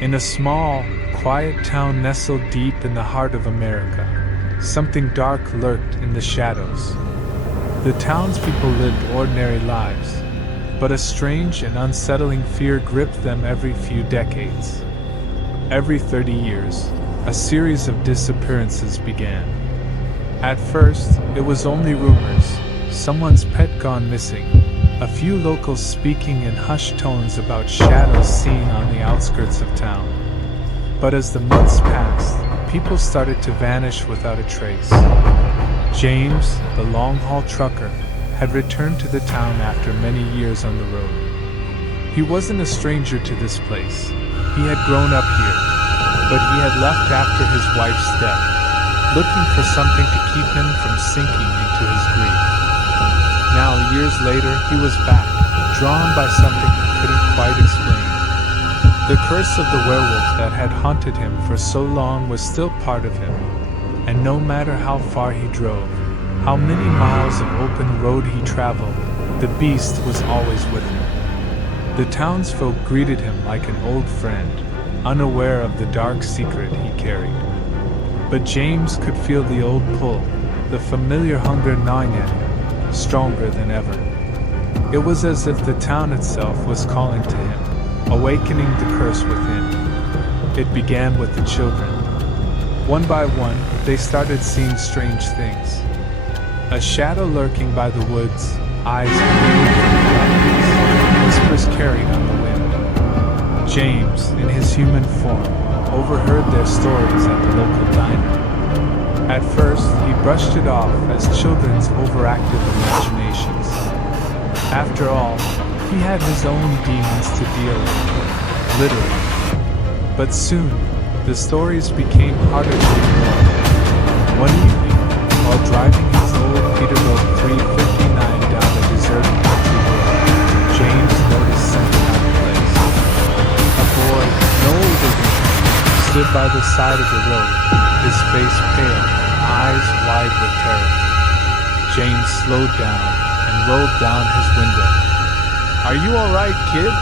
In a small, quiet town nestled deep in the heart of America, something dark lurked in the shadows. The townspeople lived ordinary lives, but a strange and unsettling fear gripped them every few decades. Every 30 years, a series of disappearances began. At first, it was only rumors, someone's pet gone missing, a few locals speaking in hushed tones about shadows seen on the outskirts of town. But as the months passed, people started to vanish without a trace. James, the long-haul trucker, had returned to the town after many years on the road. He wasn't a stranger to this place. He had grown up here, but he had left after his wife's death, looking for something to keep him from sinking into his grief. Now, years later, he was back, drawn by something he couldn't quite explain. The curse of the werewolf that had haunted him for so long was still part of him, and no matter how far he drove, how many miles of open road he traveled, the beast was always with him. The townsfolk greeted him like an old friend, unaware of the dark secret he carried. But James could feel the old pull, the familiar hunger gnawing at him, stronger than ever. It was as if the town itself was calling to him, awakening the curse within. It began with the children. One by one, they started seeing strange things. A shadow lurking by the woods, eyes gleaming from the darkness, whispers carried on the wind. James, in his human form, overheard their stories at the local diner. At first, he brushed it off as children's overactive imaginations. After all, he had his own demons to deal with, literally. But soon, the stories became harder to ignore. One evening, while driving his old Peterbilt 359 down a deserted country road, James noticed something out of place. A boy, no older than him, stood by the side of the road, his face pale, eyes wide with terror. James slowed down and rolled down his window. "Are you all right, kid?"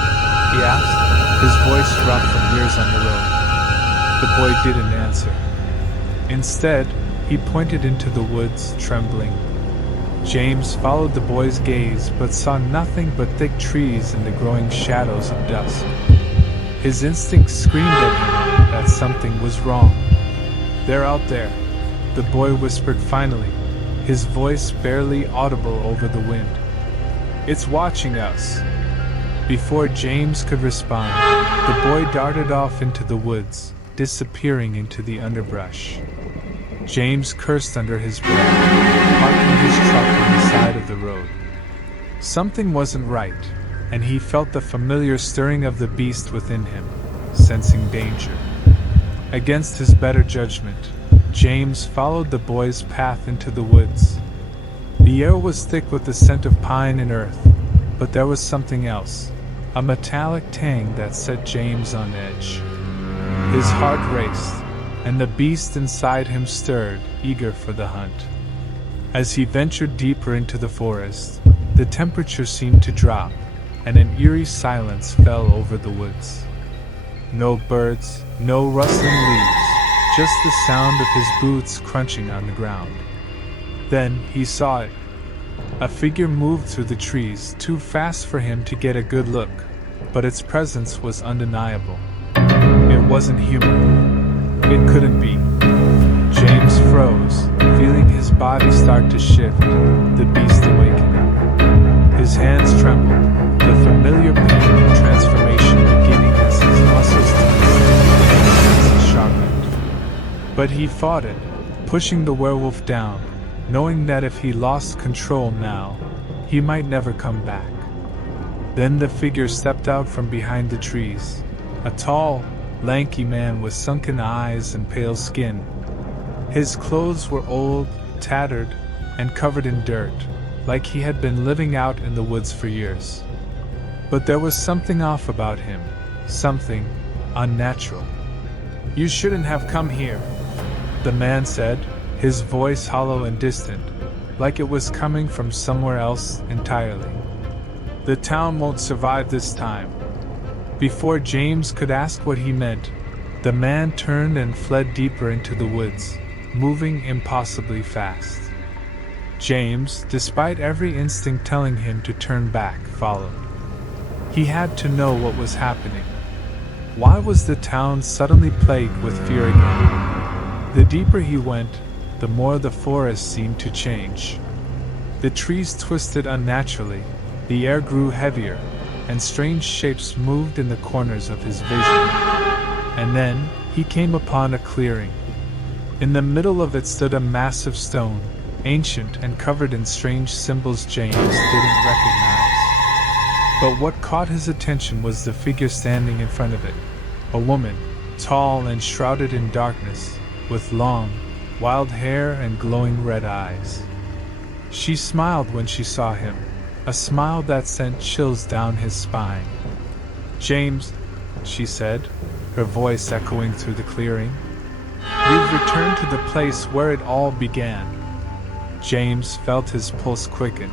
he asked, his voice rough from years on the road. The boy didn't answer. Instead, he pointed into the woods, trembling. James followed the boy's gaze but saw nothing but thick trees and the growing shadows of dusk. His instincts screamed at him that something was wrong. "They're out there," the boy whispered finally, his voice barely audible over the wind. "It's watching us." Before James could respond, the boy darted off into the woods, disappearing into the underbrush. James cursed under his breath, parking his truck on the side of the road. Something wasn't right, and he felt the familiar stirring of the beast within him, sensing danger. Against his better judgment, James followed the boy's path into the woods. The air was thick with the scent of pine and earth, but there was something else, a metallic tang that set James on edge. His heart raced, and the beast inside him stirred, eager for the hunt. As he ventured deeper into the forest, the temperature seemed to drop, and an eerie silence fell over the woods. No birds, no rustling leaves, just the sound of his boots crunching on the ground. Then he saw it. A figure moved through the trees, too fast for him to get a good look, but its presence was undeniable. It wasn't human. It couldn't be. James froze, feeling his body start to shift, the beast awakening. His hands trembled, the familiar pain of transformation beginning as his muscles tensed and his senses sharpened. But he fought it, pushing the werewolf down, knowing that if he lost control now, he might never come back. Then the figure stepped out from behind the trees, a tall, lanky man with sunken eyes and pale skin. His clothes were old, tattered, and covered in dirt, like he had been living out in the woods for years. But there was something off about him, something unnatural. "You shouldn't have come here," the man said, his voice hollow and distant, like it was coming from somewhere else entirely. "The town won't survive this time." Before James could ask what he meant, the man turned and fled deeper into the woods, moving impossibly fast. James, despite every instinct telling him to turn back, followed. He had to know what was happening. Why was the town suddenly plagued with fear again? The deeper he went, the more the forest seemed to change. The trees twisted unnaturally, the air grew heavier, and strange shapes moved in the corners of his vision. And then, he came upon a clearing. In the middle of it stood a massive stone, ancient and covered in strange symbols James didn't recognize. But what caught his attention was the figure standing in front of it. A woman, tall and shrouded in darkness, with long, wild hair and glowing red eyes. She smiled when she saw him, a smile that sent chills down his spine. "James," she said, her voice echoing through the clearing, "you've returned to the place where it all began." James felt his pulse quicken.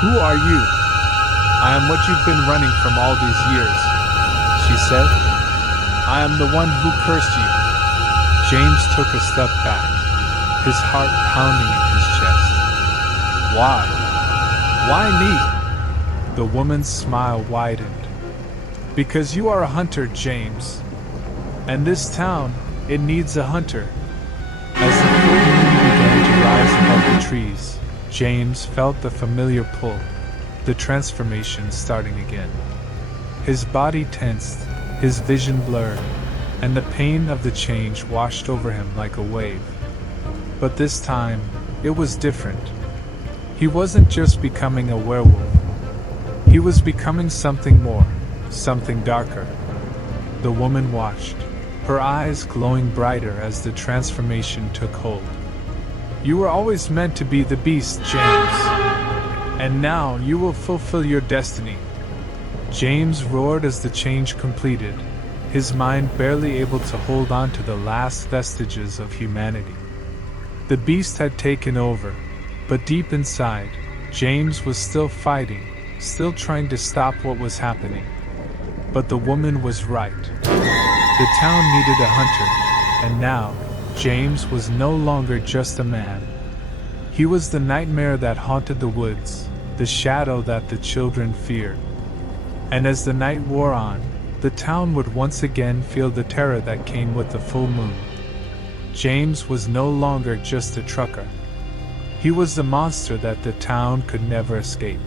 "Who are you?" "I am what you've been running from all these years," she said. "I am the one who cursed you." James took a step back, his heart pounding in his chest. "Why? Why me?" The woman's smile widened. "Because you are a hunter, James. And this town, it needs a hunter." As the full moon began to rise above the trees, James felt the familiar pull, the transformation starting again. His body tensed, his vision blurred, and the pain of the change washed over him like a wave. But this time, it was different. He wasn't just becoming a werewolf. He was becoming something more, something darker. The woman watched, her eyes glowing brighter as the transformation took hold. "You were always meant to be the beast, James. And now you will fulfill your destiny." James roared as the change completed, his mind barely able to hold on to the last vestiges of humanity. The beast had taken over, but deep inside, James was still fighting, still trying to stop what was happening. But the woman was right. The town needed a hunter, and now, James was no longer just a man. He was the nightmare that haunted the woods, the shadow that the children feared. And as the night wore on, the town would once again feel the terror that came with the full moon. James was no longer just a trucker. He was the monster that the town could never escape.